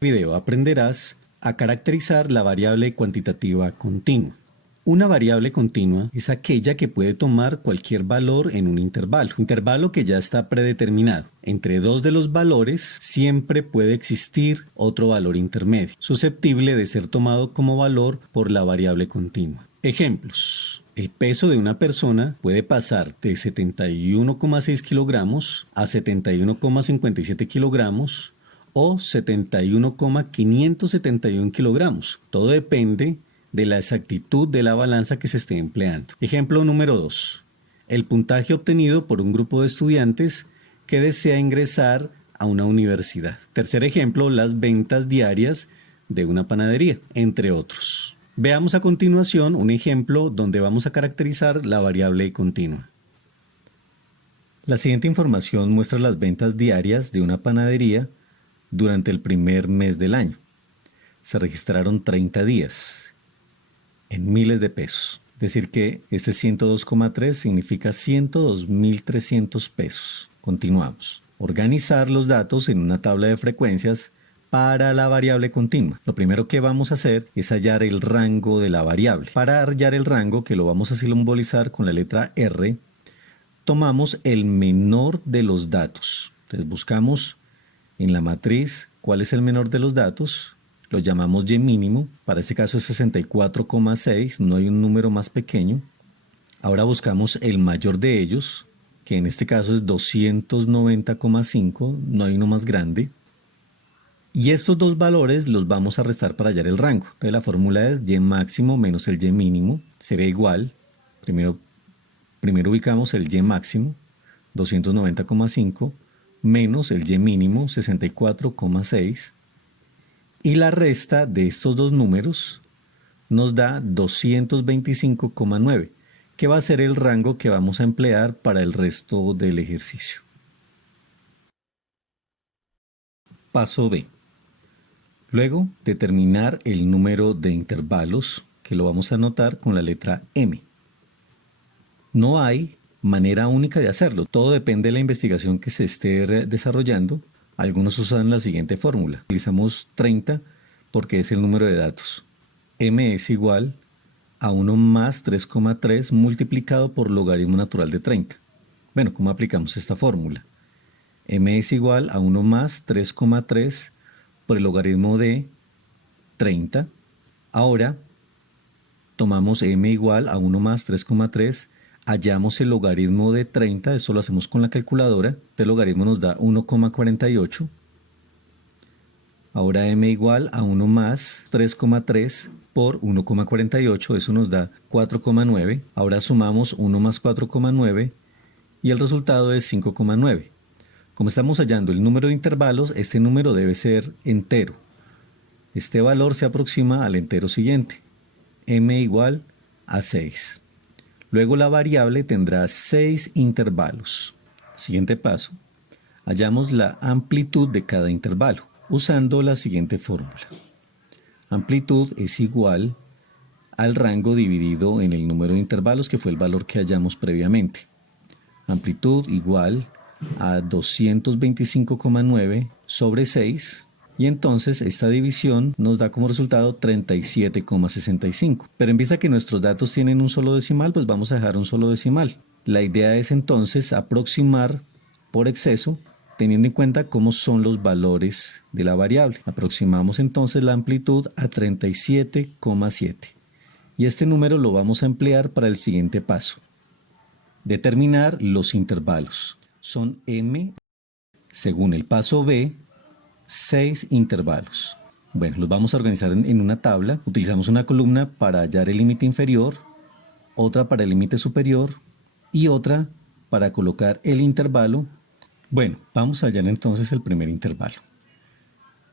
Video aprenderás a caracterizar la variable cuantitativa continua. Una variable continua es aquella que puede tomar cualquier valor en un intervalo que ya está predeterminado. Entre dos de los valores siempre puede existir otro valor intermedio, susceptible de ser tomado como valor por la variable continua. Ejemplos. El peso de una persona puede pasar de 71,6 kilogramos a 71,57 kilogramos o 71,571 kilogramos. Todo depende de la exactitud de la balanza que se esté empleando. Ejemplo número 2. El puntaje obtenido por un grupo de estudiantes que desea ingresar a una universidad. Tercer ejemplo, las ventas diarias de una panadería, entre otros. Veamos a continuación un ejemplo donde vamos a caracterizar la variable continua. La siguiente información muestra las ventas diarias de una panadería durante el primer mes del año. Se registraron 30 días en miles de pesos. Es decir que este 102,3 significa 102.300 pesos. Continuamos. Organizar los datos en una tabla de frecuencias para la variable continua. Lo primero que vamos a hacer es hallar el rango de la variable. Para hallar el rango, que lo vamos a simbolizar con la letra R, tomamos el menor de los datos. Entonces buscamos en la matriz cuál es el menor de los datos. Lo llamamos y mínimo, para este caso es 64,6, no hay un número más pequeño. Ahora buscamos el mayor de ellos, que en este caso es 290,5, no hay uno más grande. Y estos dos valores los vamos a restar para hallar el rango. Entonces la fórmula es y máximo menos el y mínimo, será igual, primero ubicamos el y máximo, 290,5, menos el y mínimo, 64,6. Y la resta de estos dos números nos da 225,9, que va a ser el rango que vamos a emplear para el resto del ejercicio. Paso B. Luego, determinar el número de intervalos, que lo vamos a anotar con la letra M. No hay manera única de hacerlo, todo depende de la investigación que se esté desarrollando. Algunos usan la siguiente fórmula. Utilizamos 30 porque es el número de datos. M es igual a 1 más 3,3 multiplicado por logaritmo natural de 30. Bueno, ¿cómo aplicamos esta fórmula? M es igual a 1 más 3,3 por el logaritmo de 30. Ahora tomamos M igual a 1 más 3,3. Hallamos el logaritmo de 30, esto lo hacemos con la calculadora, este logaritmo nos da 1,48. Ahora m igual a 1 más 3,3 por 1,48, eso nos da 4,9. Ahora sumamos 1 más 4,9 y el resultado es 5,9. Como estamos hallando el número de intervalos, este número debe ser entero. Este valor se aproxima al entero siguiente, m igual a 6. Luego la variable tendrá 6 intervalos. Siguiente paso. Hallamos la amplitud de cada intervalo usando la siguiente fórmula. Amplitud es igual al rango dividido en el número de intervalos, que fue el valor que hallamos previamente. Amplitud igual a 225,9 sobre 6. Y entonces esta división nos da como resultado 37,65. Pero en vista que nuestros datos tienen un solo decimal, pues vamos a dejar un solo decimal. La idea es entonces aproximar por exceso, teniendo en cuenta cómo son los valores de la variable. Aproximamos entonces la amplitud a 37,7. Y este número lo vamos a emplear para el siguiente paso. Determinar los intervalos. Son m, según el paso B, 6 intervalos. Bueno, los vamos a organizar en una tabla. Utilizamos una columna para hallar el límite inferior, otra para el límite superior y otra para colocar el intervalo. Bueno, vamos a hallar entonces el primer intervalo.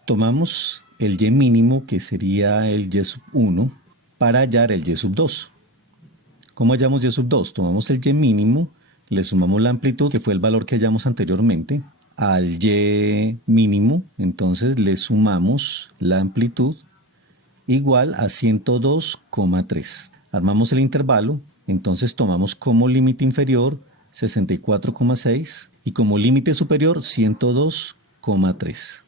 Tomamos el y mínimo, que sería el y sub 1, para hallar el y sub 2. ¿Cómo hallamos y sub 2? Tomamos el y mínimo, le sumamos la amplitud, que fue el valor que hallamos anteriormente, al y mínimo, entonces le sumamos la amplitud igual a 102,3. Armamos el intervalo, entonces tomamos como límite inferior 64,6 y como límite superior 102,3.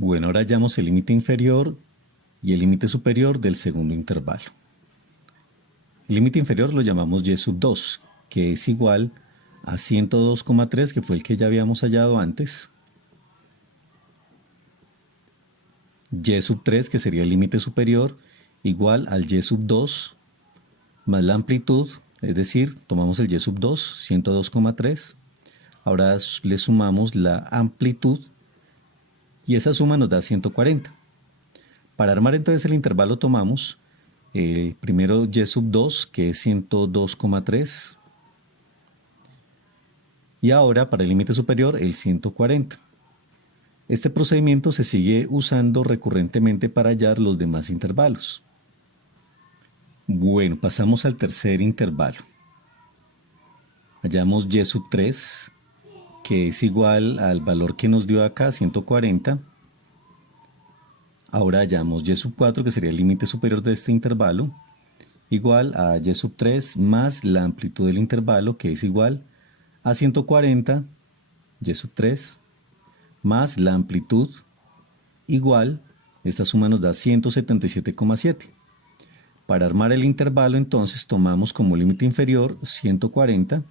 Bueno, ahora hallamos el límite inferior y el límite superior del segundo intervalo. El límite inferior lo llamamos y sub 2, que es igual a 102,3, que fue el que ya habíamos hallado antes. Y sub 3, que sería el límite superior, igual al y sub 2 más la amplitud, es decir, tomamos el y sub 2, 102,3. Ahora le sumamos la amplitud y esa suma nos da 140. Para armar entonces el intervalo tomamos primero y sub 2, que es 102,3. Y ahora para el límite superior el 140. Este procedimiento se sigue usando recurrentemente para hallar los demás intervalos. Bueno, pasamos al tercer intervalo. Hallamos y sub 3, que es igual al valor que nos dio acá, 140. Ahora hallamos y sub 4, que sería el límite superior de este intervalo, igual a y sub 3 más la amplitud del intervalo, que es igual a 140, y sub 3, más la amplitud, igual, esta suma nos da 177,7. Para armar el intervalo, entonces, tomamos como límite inferior 140,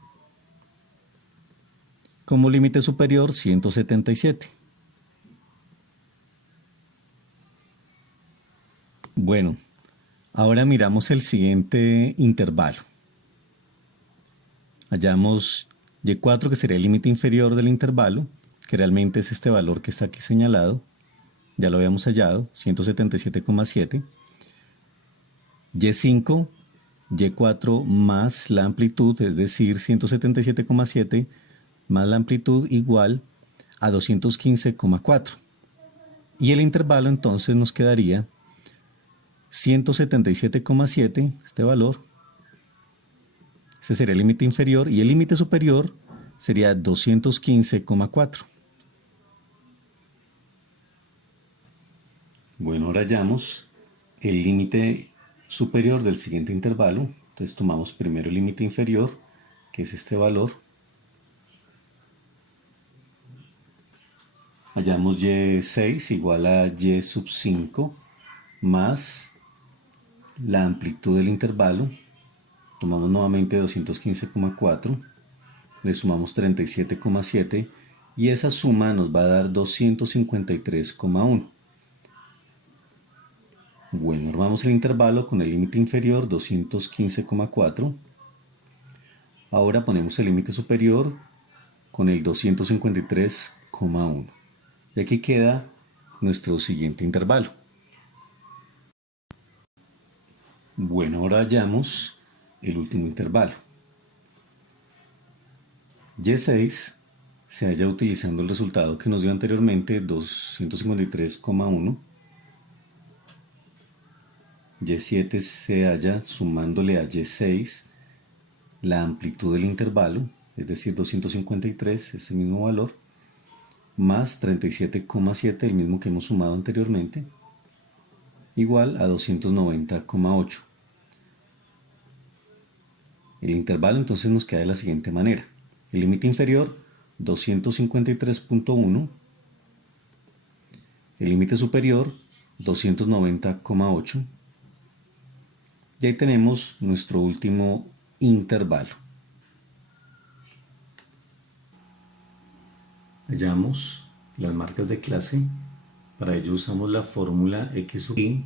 como límite superior 177. Bueno, ahora miramos el siguiente intervalo. Hallamos y4, que sería el límite inferior del intervalo, que realmente es este valor que está aquí señalado. Ya lo habíamos hallado, 177,7. Y5, y4 más la amplitud, es decir, 177,7 más la amplitud igual a 215,4. Y el intervalo entonces nos quedaría 177,7, este valor. Ese sería el límite inferior y el límite superior sería 215,4. Bueno, ahora hallamos el límite superior del siguiente intervalo. Entonces tomamos primero el límite inferior, que es este valor. Hallamos y6 igual a y sub 5 más la amplitud del intervalo. Tomamos nuevamente 215,4, le sumamos 37,7 y esa suma nos va a dar 253,1. Bueno, armamos el intervalo con el límite inferior 215,4. Ahora ponemos el límite superior con el 253,1. Y aquí queda nuestro siguiente intervalo. Bueno, ahora hallamos el último intervalo. Y6 se halla utilizando el resultado que nos dio anteriormente, 253,1. Y7 se halla sumándole a Y6 la amplitud del intervalo, es decir, 253, ese mismo valor, más 37,7, el mismo que hemos sumado anteriormente, igual a 290,8. El intervalo entonces nos queda de la siguiente manera. El límite inferior, 253,1. El límite superior, 290,8. Y ahí tenemos nuestro último intervalo. Hallamos las marcas de clase. Para ello usamos la fórmula x sub i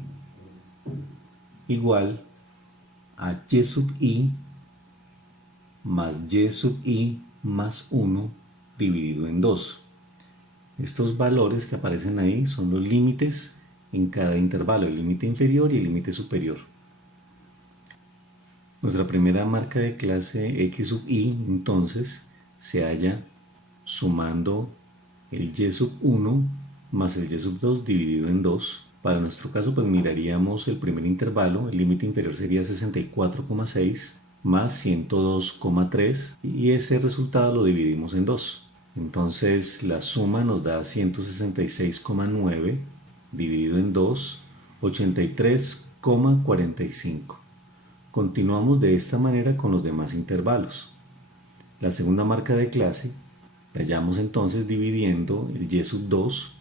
igual a y sub i más y sub i más 1 dividido en 2. Estos valores que aparecen ahí son los límites en cada intervalo, el límite inferior y el límite superior. Nuestra primera marca de clase x sub i entonces se halla sumando el y sub 1 más el y sub 2 dividido en 2. Para nuestro caso pues miraríamos el primer intervalo, el límite inferior sería 64,6 más 102,3 y ese resultado lo dividimos en 2. Entonces la suma nos da 166,9 dividido en 2, 83,45. Continuamos de esta manera con los demás intervalos. La segunda marca de clase la hallamos entonces dividiendo el y sub 2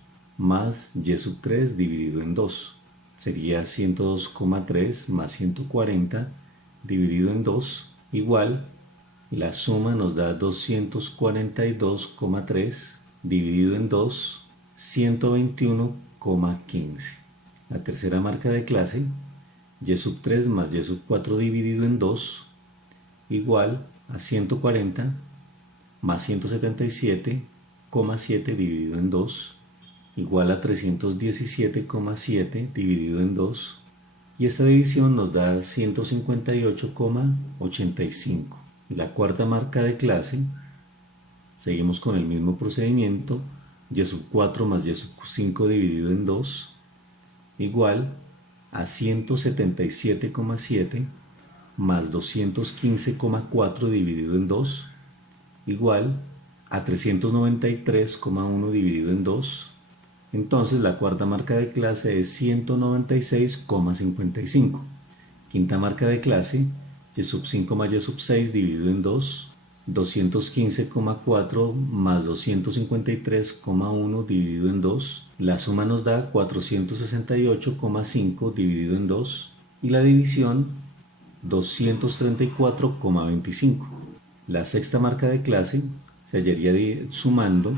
más y sub 3 dividido en 2. Sería 102,3 más 140 dividido en 2 igual, la suma nos da 242,3 dividido en 2, 121,15. La tercera marca de clase, y sub 3 más y sub 4 dividido en 2 igual a 140 más 177,7 dividido en 2 igual a 317,7 dividido en 2, y esta división nos da 158,85. La cuarta marca de clase, seguimos con el mismo procedimiento, y sub 4 más y sub 5 dividido en 2 igual a 177,7 más 215,4 dividido en 2 igual a 393,1 dividido en 2. Entonces la cuarta marca de clase es 196,55. Quinta marca de clase, y sub 5 más y sub 6 dividido en 2, 215,4 más 253,1 dividido en 2. La suma nos da 468,5 dividido en 2 y la división 234,25. La sexta marca de clase se hallaría sumando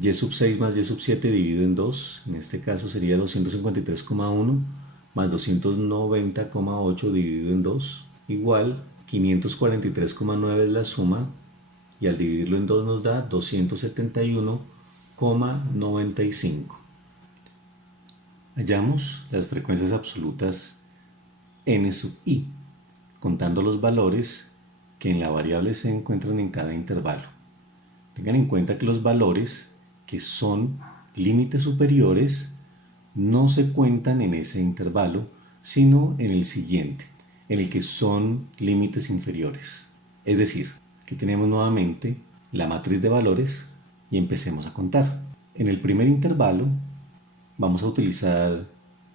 y sub 6 más y sub 7 dividido en 2, en este caso sería 253,1 más 290,8 dividido en 2, igual 543,9 es la suma, y al dividirlo en 2 nos da 271,95. Hallamos las frecuencias absolutas n sub i, contando los valores que en la variable se encuentran en cada intervalo. Tengan en cuenta que los valores que son límites superiores no se cuentan en ese intervalo, sino en el siguiente, en el que son límites inferiores. Es decir, aquí tenemos nuevamente la matriz de valores y empecemos a contar. En el primer intervalo vamos a utilizar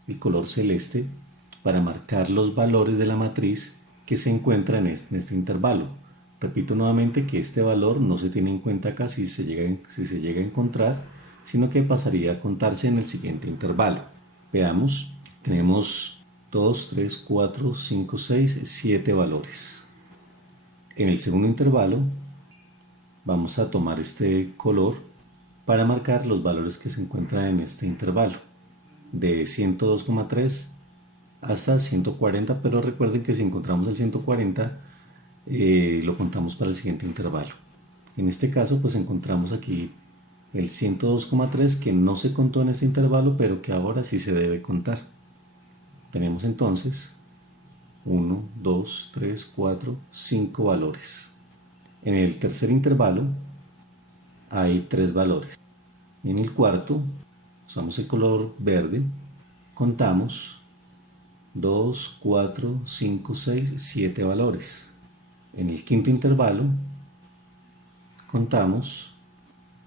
el color celeste para marcar los valores de la matriz que se encuentran en este intervalo. Repito nuevamente que este valor no se tiene en cuenta acá si se llega a encontrar, sino que pasaría a contarse en el siguiente intervalo. Veamos, tenemos 2, 3, 4, 5, 6, 7 valores. En el segundo intervalo vamos a tomar este color para marcar los valores que se encuentran en este intervalo, de 102,3 hasta 140, pero recuerden que si encontramos el 140, lo contamos para el siguiente intervalo. En este caso pues encontramos aquí el 102,3 que no se contó en este intervalo, pero que ahora sí se debe contar. Tenemos entonces 1, 2, 3, 4, 5 valores. En el tercer intervalo hay 3 valores. En el cuarto usamos el color verde, contamos 2, 4, 5, 6, 7 valores. En el quinto intervalo contamos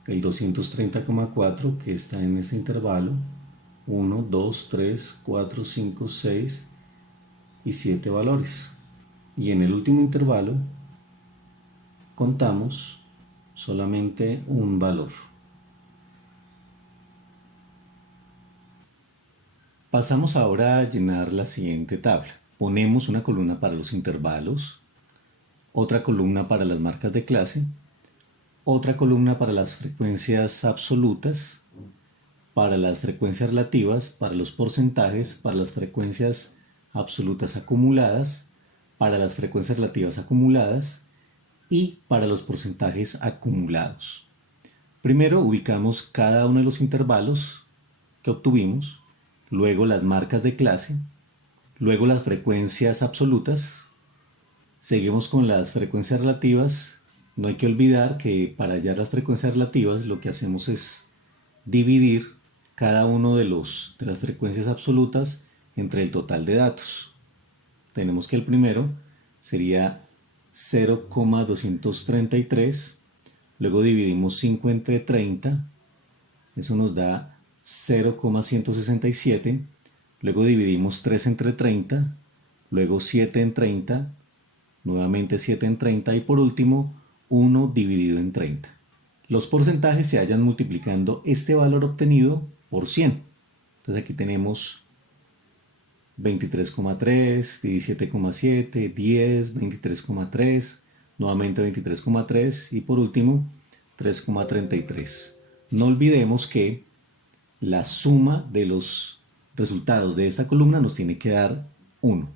el 230,4 que está en este intervalo, 1, 2, 3, 4, 5, 6 y 7 valores. Y en el último intervalo contamos solamente un valor. Pasamos ahora a llenar la siguiente tabla. Ponemos una columna para los intervalos, otra columna para las marcas de clase, otra columna para las frecuencias absolutas, para las frecuencias relativas, para los porcentajes, para las frecuencias absolutas acumuladas, para las frecuencias relativas acumuladas y para los porcentajes acumulados. Primero ubicamos cada uno de los intervalos que obtuvimos, luego las marcas de clase, luego las frecuencias absolutas. Seguimos con las frecuencias relativas. No hay que olvidar que para hallar las frecuencias relativas lo que hacemos es dividir cada uno de las frecuencias absolutas entre el total de datos. Tenemos que el primero sería 0,233, luego dividimos 5 entre 30, eso nos da 0,167, luego dividimos 3 entre 30, luego 7 en 30, nuevamente 7 en 30 y por último 1 dividido en 30. Los porcentajes se hallan multiplicando este valor obtenido por 100. Entonces aquí tenemos 23,3, 17,7, 10, 23,3, nuevamente 23,3 y por último 3,33. No olvidemos que la suma de los resultados de esta columna nos tiene que dar 1.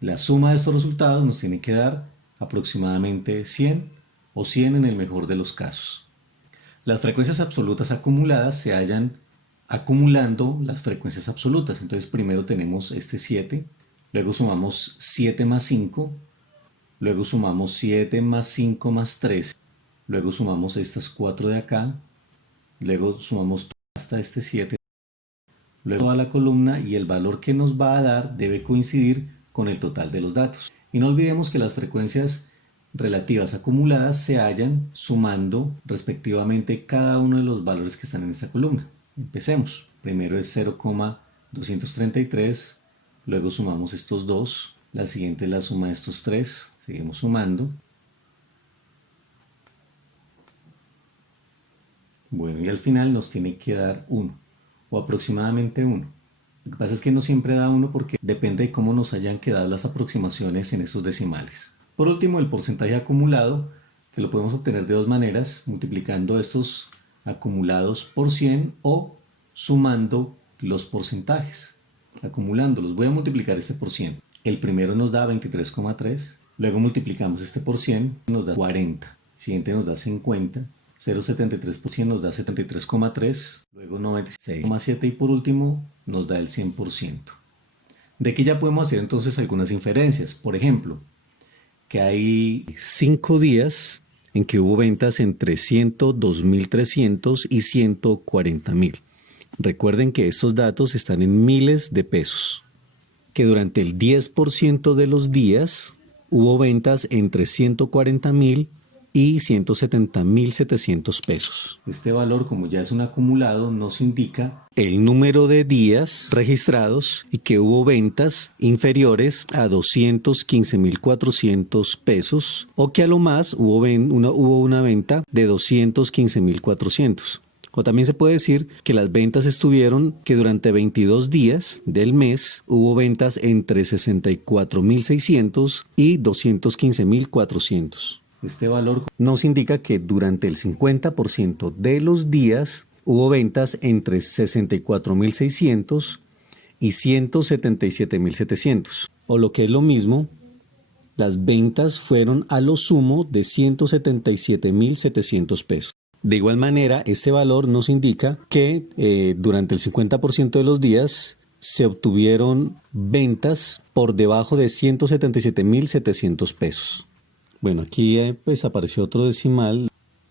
La suma de estos resultados nos tiene que dar aproximadamente 100 o 100 en el mejor de los casos. Las frecuencias absolutas acumuladas se hallan acumulando las frecuencias absolutas. Entonces primero tenemos este 7, luego sumamos 7 más 5, luego sumamos 7 más 5 más 3, luego sumamos estas 4 de acá, luego sumamos hasta este 7, luego toda la columna y el valor que nos va a dar debe coincidir con el total de los datos. Y no olvidemos que las frecuencias relativas acumuladas se hallan sumando respectivamente cada uno de los valores que están en esta columna. Empecemos. Primero es 0,233, luego sumamos estos dos, la siguiente es la suma de estos tres, seguimos sumando. Bueno, y al final nos tiene que dar 1, o aproximadamente 1. Lo que pasa es que no siempre da 1 porque depende de cómo nos hayan quedado las aproximaciones en esos decimales. Por último, el porcentaje acumulado, que lo podemos obtener de dos maneras, multiplicando estos acumulados por 100 o sumando los porcentajes, acumulándolos. Voy a multiplicar este por 100. El primero nos da 23,3, luego multiplicamos este por 100, nos da 40, el siguiente nos da 50, 0,73% nos da 73,3, luego 96,7 y por último nos da el 100%. De aquí ya podemos hacer entonces algunas inferencias. Por ejemplo, que hay 5 días en que hubo ventas entre 102.300 y 140.000. Recuerden que estos datos están en miles de pesos. Que durante el 10% de los días hubo ventas entre 140.000 y 170.700 pesos. Este valor, como ya es un acumulado, nos indica el número de días registrados y que hubo ventas inferiores a 215.400 pesos o que a lo más hubo una venta de 215.400. O también se puede decir que las ventas estuvieron que durante 22 días del mes hubo ventas entre 64.600 y 215.400. Este valor nos indica que durante el 50% de los días hubo ventas entre 64.600 y 177.700. O lo que es lo mismo, las ventas fueron a lo sumo de 177.700 pesos. De igual manera, este valor nos indica que durante el 50% de los días se obtuvieron ventas por debajo de 177.700 pesos. Bueno, aquí pues apareció otro decimal,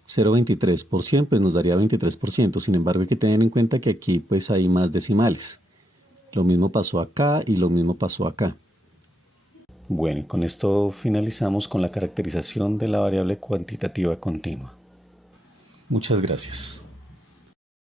0,23%, pues nos daría 23%. Sin embargo, hay que tener en cuenta que aquí pues hay más decimales. Lo mismo pasó acá y lo mismo pasó acá. Bueno, y con esto finalizamos con la caracterización de la variable cuantitativa continua. Muchas gracias.